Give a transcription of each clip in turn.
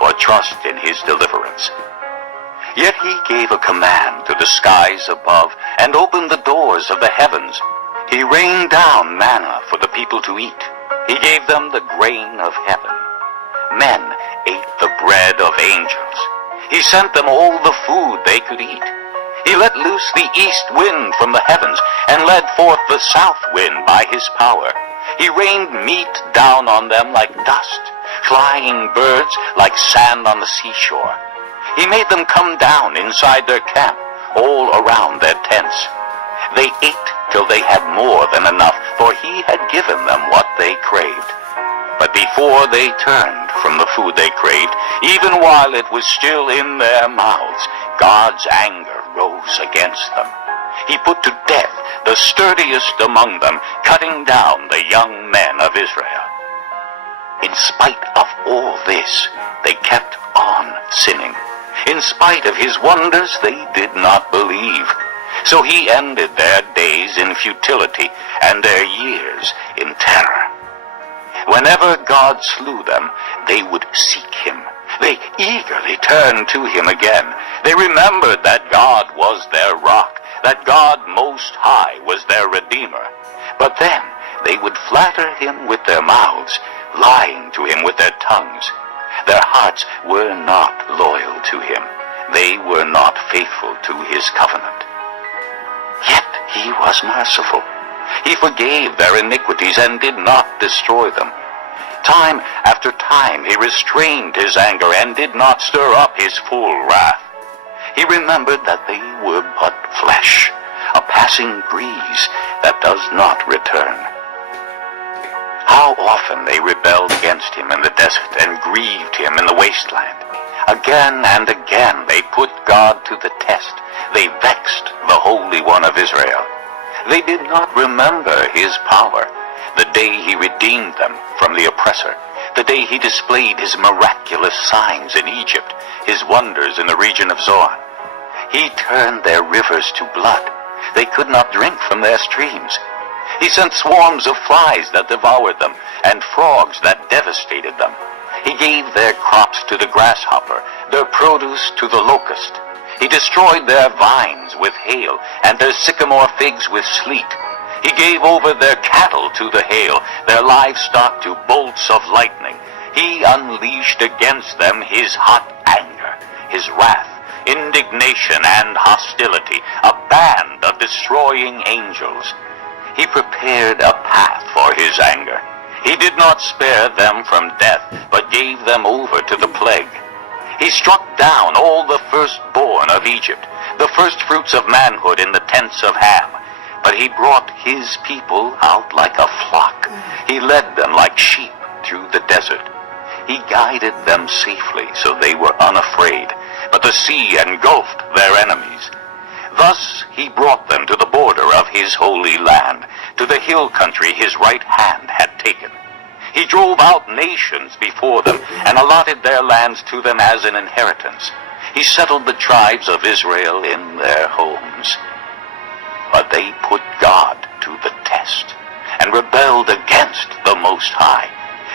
or trust in his deliverance. Yet he gave a command to the skies above and opened the doors of the heavens. He rained down manna for the people to eat. He gave them the grain of heaven. Men ate the bread of angels. He sent them all the food they could eat. He let loose the east wind from the heavens and led forth the south wind by his power. He rained meat down on them like dust, flying birds like sand on the seashore. He made them come down inside their camp, all around their tents. They ate till they had more than enough, for he had given them what they craved. But before they turned from the food they craved, even while it was still in their mouths, God's anger rose against them. He put to death the sturdiest among them, cutting down the young men of Israel. In spite of all this, they kept on sinning. In spite of his wonders, they did not believe. So he ended their days in futility and their years in terror. Whenever God slew them, they would seek him. They eagerly turned to him again. They remembered that God was their rock, that God Most High was their Redeemer. But then they would flatter him with their mouths, lying to him with their tongues. Their hearts were not loyal to him. They were not faithful to his covenant. Yet he was merciful. He forgave their iniquities and did not destroy them. Time after time he restrained his anger and did not stir up his full wrath. He remembered that they were but flesh, a passing breeze that does not return. How often they rebelled against him in the desert and grieved him in the wasteland. Again and again they put God to the test. They vexed the Holy One of Israel. They did not remember his power, the day he redeemed them from the oppressor, the day he displayed his miraculous signs in Egypt, his wonders in the region of Zoan. He turned their rivers to blood. They could not drink from their streams. He sent swarms of flies that devoured them, and frogs that devastated them. He gave their crops to the grasshopper, their produce to the locust. He destroyed their vines with hail, and their sycamore figs with sleet. He gave over their cattle to the hail, their livestock to bolts of lightning. He unleashed against them his hot anger, his wrath, indignation, and hostility, a band of destroying angels. He prepared a path for his anger. He did not spare them from death, but gave them over to the plague. He struck down all the firstborn of Egypt, the firstfruits of manhood in the tents of Ham. But he brought his people out like a flock. He led them like sheep through the desert. He guided them safely, so they were unafraid, but the sea engulfed their enemies. Thus he brought them to the border of his holy land, to the hill country his right hand had taken. He drove out nations before them and allotted their lands to them as an inheritance. He settled the tribes of Israel in their homes. But they put God to the test and rebelled against the Most High.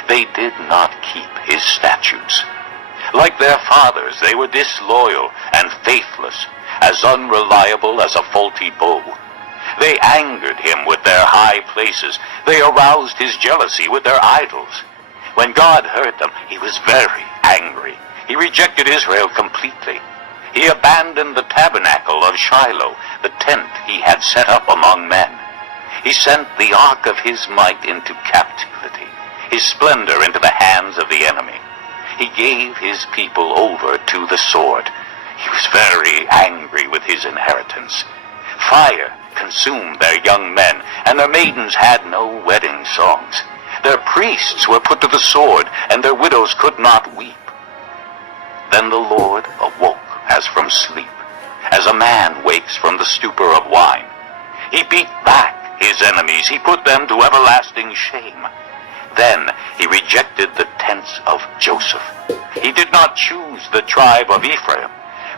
They did not keep his statutes. Like their fathers, they were disloyal and faithless, as unreliable as a faulty bow. They angered him with their high places. They aroused his jealousy with their idols. When God heard them, he was very angry. He rejected Israel completely. He abandoned the tabernacle of Shiloh, the tent he had set up among men. He sent the ark of his might into captivity, his splendor into the hands of the enemy. He gave his people over to the sword. He was very angry with his inheritance. Fire consumed their young men, and their maidens had no wedding songs. Their priests were put to the sword, and their widows could not weep. Then the Lord awoke as from sleep, as a man wakes from the stupor of wine. He beat back his enemies. He put them to everlasting shame. Then he rejected the tents of Joseph. He did not choose the tribe of Ephraim,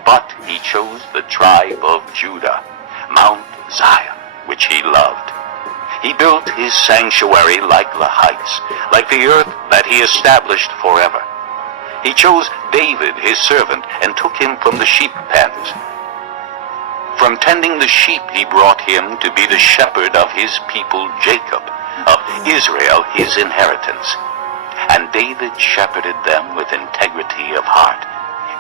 but he chose the tribe of Judah, Mount Zion, which he loved. He built his sanctuary like the heights, like the earth that he established forever. He chose David, his servant, and took him from the sheep pens. From tending the sheep he brought him to be the shepherd of his people Jacob, of Israel his inheritance. And David shepherded them with integrity of heart.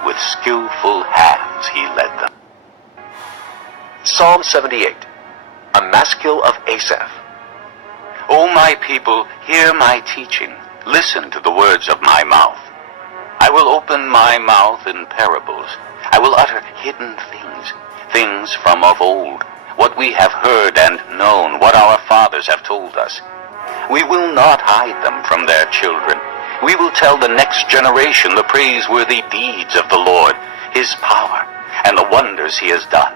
With skillful hands he led them. Psalm 78, a maskil of Asaph. O my people, hear my teaching. Listen to the words of my mouth. I will open my mouth in parables. I will utter hidden things, things from of old, what we have heard and known, what our fathers have told us. We will not hide them from their children. We will tell the next generation the praiseworthy deeds of the Lord, his power, and the wonders he has done.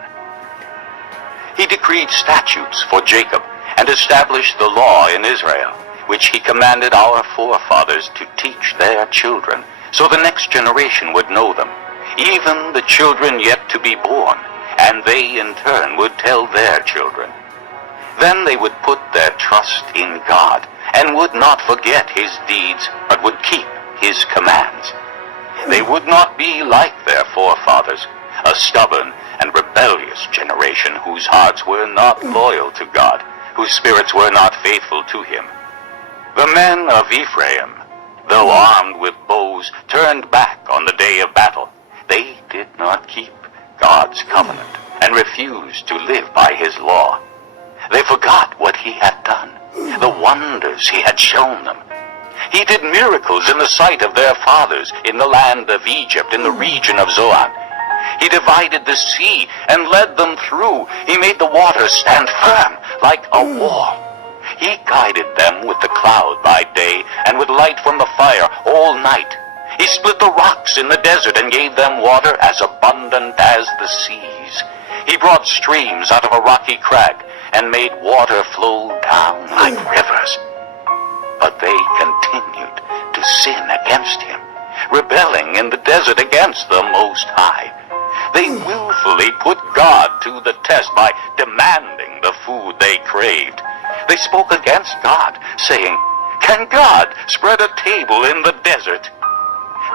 He decreed statutes for Jacob, and established the law in Israel, which he commanded our forefathers to teach their children, so the next generation would know them, even the children yet to be born, and they in turn would tell their children. Then they would put their trust in God, and would not forget his deeds, but would keep his commands. They would not be like their forefathers, a stubborn and rebellious generation whose hearts were not loyal to God, whose spirits were not faithful to him. The men of Ephraim, though armed with bows, turned back on the day of battle. They did not keep God's covenant, and refused to live by his law. They forgot what he had done, the wonders he had shown them. He did miracles in the sight of their fathers in the land of Egypt, in the region of Zoan. He divided the sea and led them through. He made the waters stand firm like a wall. He guided them with the cloud by day and with light from the fire all night. He split the rocks in the desert and gave them water as abundant as the seas. He brought streams out of a rocky crag and made water flow down like rivers. But they continued to sin against him, rebelling in the desert against the Most High. They willfully put God to the test by demanding the food they craved. They spoke against God, saying, "Can God spread a table in the desert?"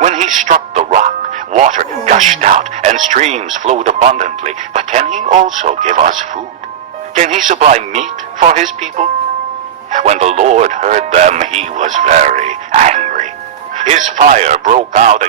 When he struck the rock, water gushed out and streams flowed abundantly. But can he also give us food? Can he supply meat for his people? When the Lord heard them, he was very angry. His fire broke out